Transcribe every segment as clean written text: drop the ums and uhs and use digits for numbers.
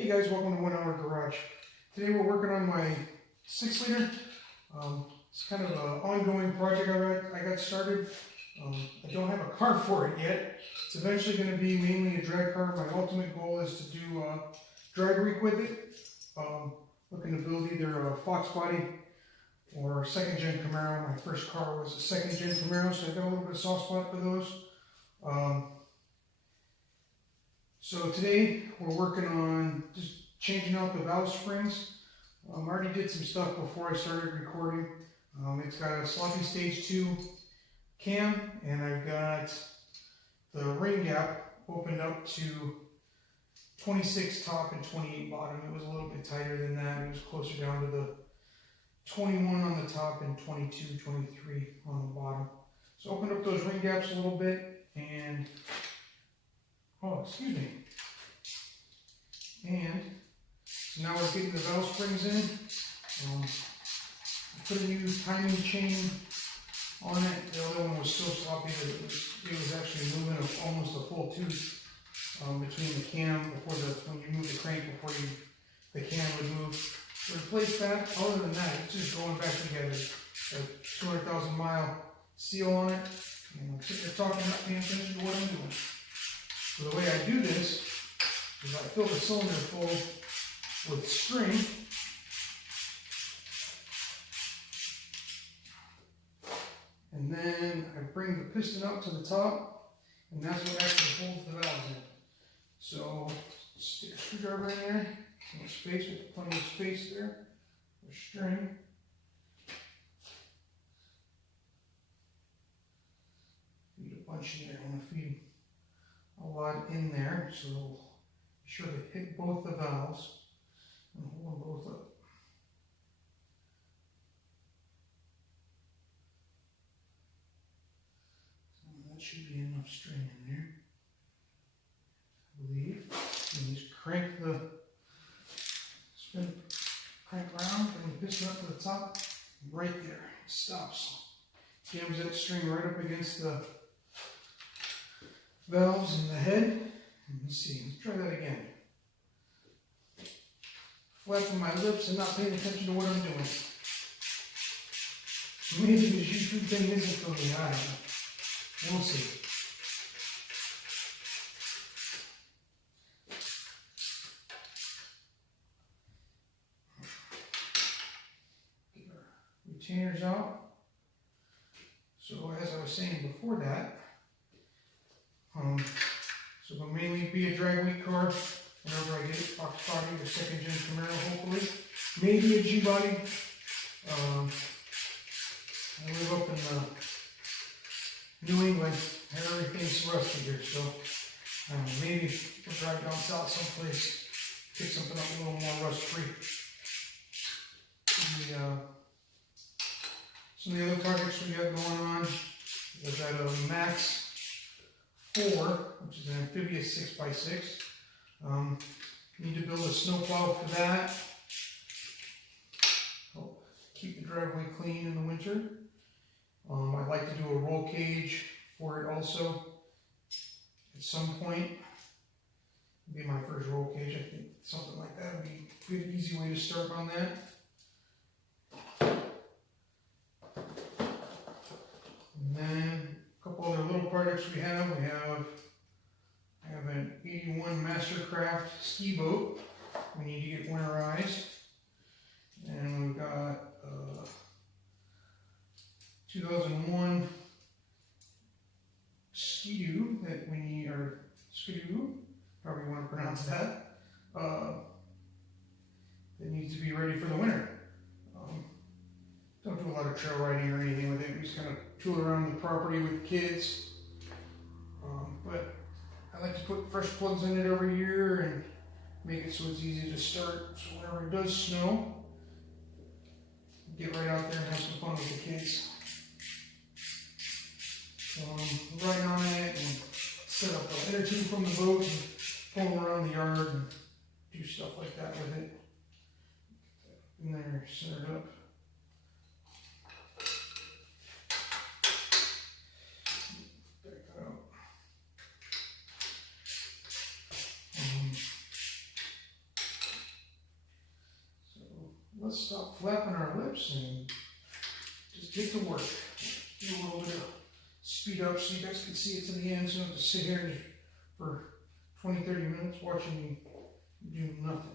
Hey guys, welcome to 1 Hour Garage. Today we're working on my 6 liter. It's kind of an ongoing project I got started. I don't have a car for it yet. It's eventually going to be mainly a drag car. My ultimate goal is to do drag reek with it. Looking to build either a Fox body or a 2nd gen Camaro. My first car was a 2nd gen Camaro, so I got a little bit of soft spot for those. So today we're working on just changing out the valve springs. I already did some stuff before I started recording. It's got a sloppy stage 2 cam, and I've got the ring gap opened up to 26 top and 28 bottom. It was a little bit tighter than that. It was closer down to the 21 on the top and 22, 23 on the bottom. So opened up those ring gaps a little bit, and and so now we're getting the valve springs in. I put a new timing chain on it. The other one was so sloppy that it was actually moving almost a full tooth between the cam when you move the crank before the cam would move. To replace that, other than that, it's just going back together. A 200,000 mile seal on it. And I'm sitting there talking, not paying attention to what I'm doing. So the way I do this is I fill the cylinder full with string. And then I bring the piston up to the top, and that's what actually holds the valves in. So stick a screwdriver in there, some space, with plenty of space there, for string. Feed a bunch in there. I want to feed a lot in there, so be sure to hit both the valves and hold them both up. So that should be enough string in there, I believe. And just crank around, bring the piston up to the top, right there. It stops. Jams that string right up against the valves in the head. Let's see, let's try that again. Flapping my lips and not paying attention to what I'm doing. Maybe this YouTube thing isn't for me, I don't know. We'll see. Get our retainers out. So as I was saying before that, so it'll mainly be a drag week car whenever I get it, Fox body or 2nd gen Camaro, hopefully. Maybe a G body. I live up in New England, and everything's rusty here, so maybe we'll drive down south someplace, pick something up a little more rust free. Some of the other projects we got going on, we've got a Max 4, which is an amphibious 6x6. Need to build a snowplow for that. Help keep the driveway clean in the winter. I'd like to do a roll cage for it also at some point. It'll be my first roll cage. I think something like that would be a good, easy way to start on that. And then a couple other little projects we have. I have an 81 Mastercraft ski boat we need to get winterized. And we've got 2001 Skidoo that we need, or Skidoo, however you want to pronounce that, that needs to be ready for the winter. Don't do a lot of trail riding or anything with it. We just kind of tool around the property with kids. But I like to put fresh plugs in it every year and make it so it's easy to start. So whenever it does snow, get right out there and have some fun with the kids. Ride on it and set up an inner tube from the boat and pull them around the yard and do stuff like that with it. In there, centered up. let's stop flapping our lips and just get to work. Do a little bit of speed up so you guys can see it to the end, so you don't have to sit here for 20-30 minutes watching me do nothing.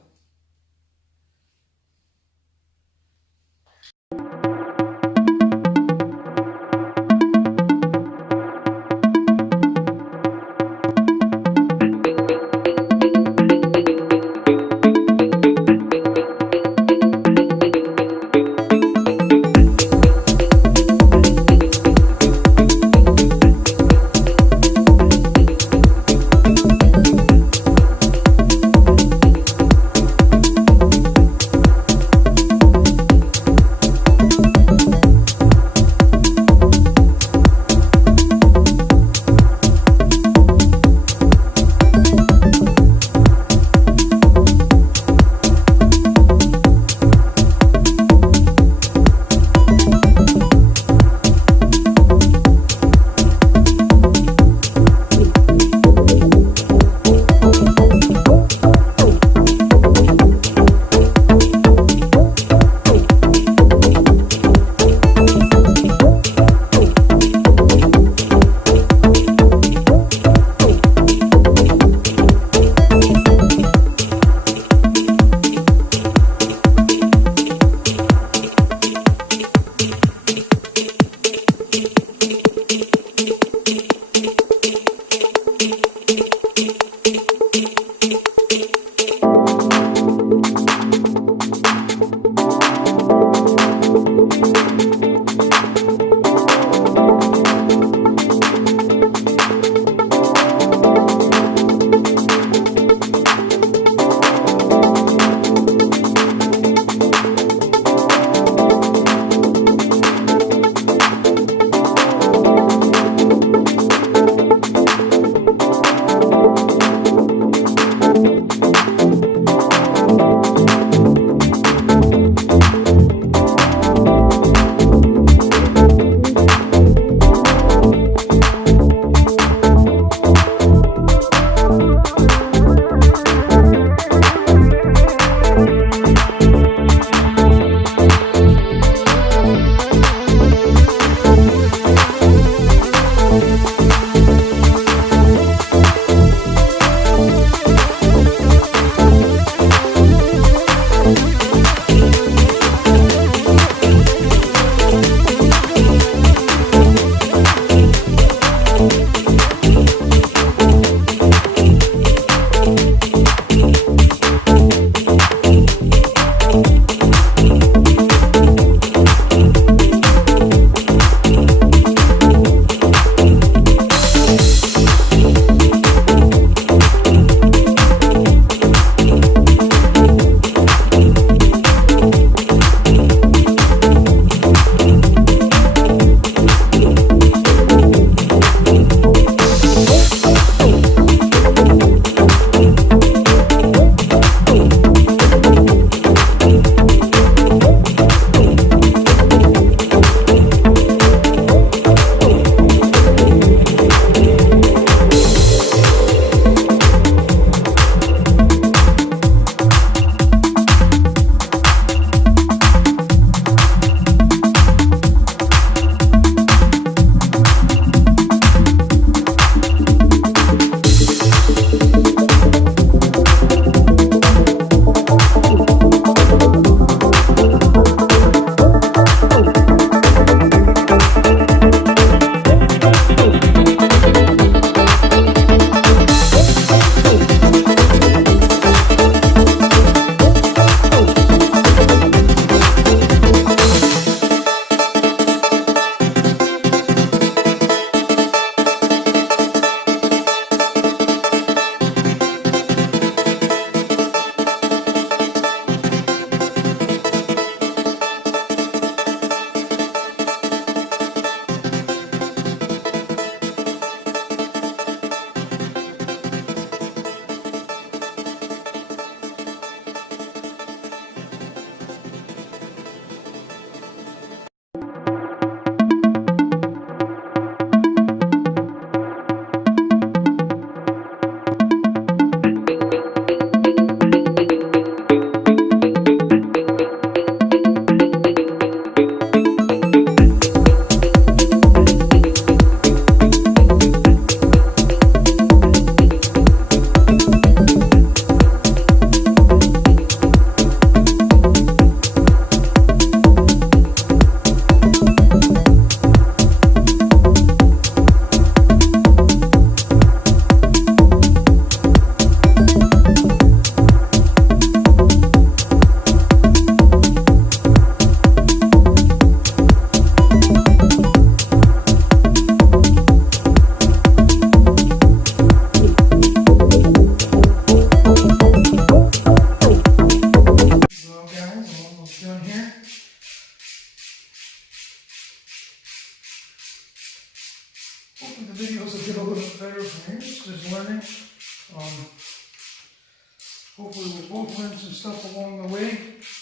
hopefully we'll both learn some stuff along the way.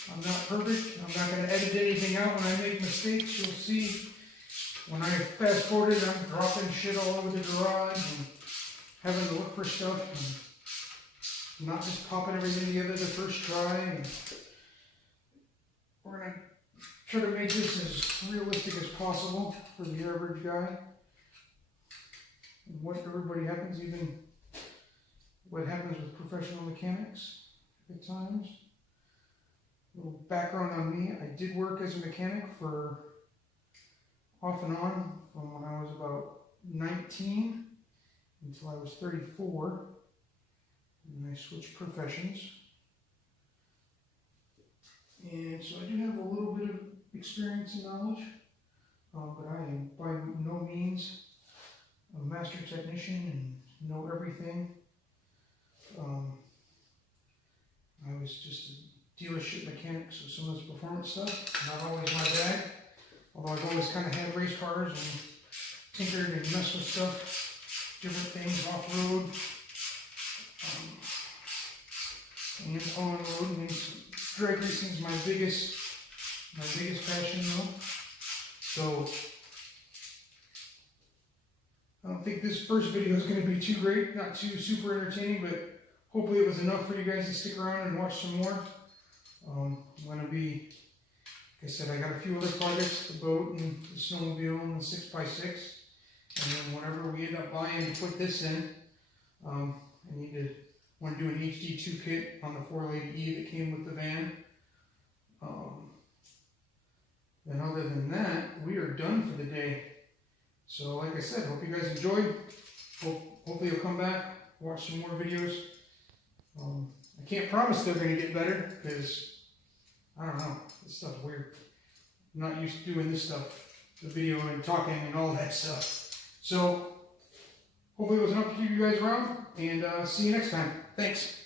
I'm not perfect. I'm not going to edit anything out when I make mistakes. You'll see when I fast forward it, I'm dropping shit all over the garage and having to look for stuff and not just popping everything together the first try. And we're going to try to make this as realistic as possible for the average guy. And what everybody happens, even what happens with professional mechanics at times. A little background on me. I did work as a mechanic for off and on from when I was about 19 until I was 34. And I switched professions. And so I do have a little bit of experience and knowledge, but I am by no means a master technician and know everything. I was just a dealership mechanic, so some of this performance stuff, not always my bag. Although I've always kind of had race cars and tinkered and messed with stuff, different things off-road and on-road. And drag racing is my biggest passion though. So I don't think this first video is going to be too great, not too super entertaining, but hopefully it was enough for you guys to stick around and watch some more. I'm going to be, like I said, I got a few other projects, the boat and the snowmobile and the 6x6. And then whenever we end up buying to put this in, I want to do an HD2 kit on the 480E that came with the van. And other than that, we are done for the day. So like I said, hope you guys enjoyed. Hopefully you'll come back, watch some more videos. I can't promise they're going to get better because, I don't know, this stuff's weird. I'm not used to doing this stuff, the video and talking and all that stuff. So hopefully it was enough to keep you guys around, and see you next time. Thanks.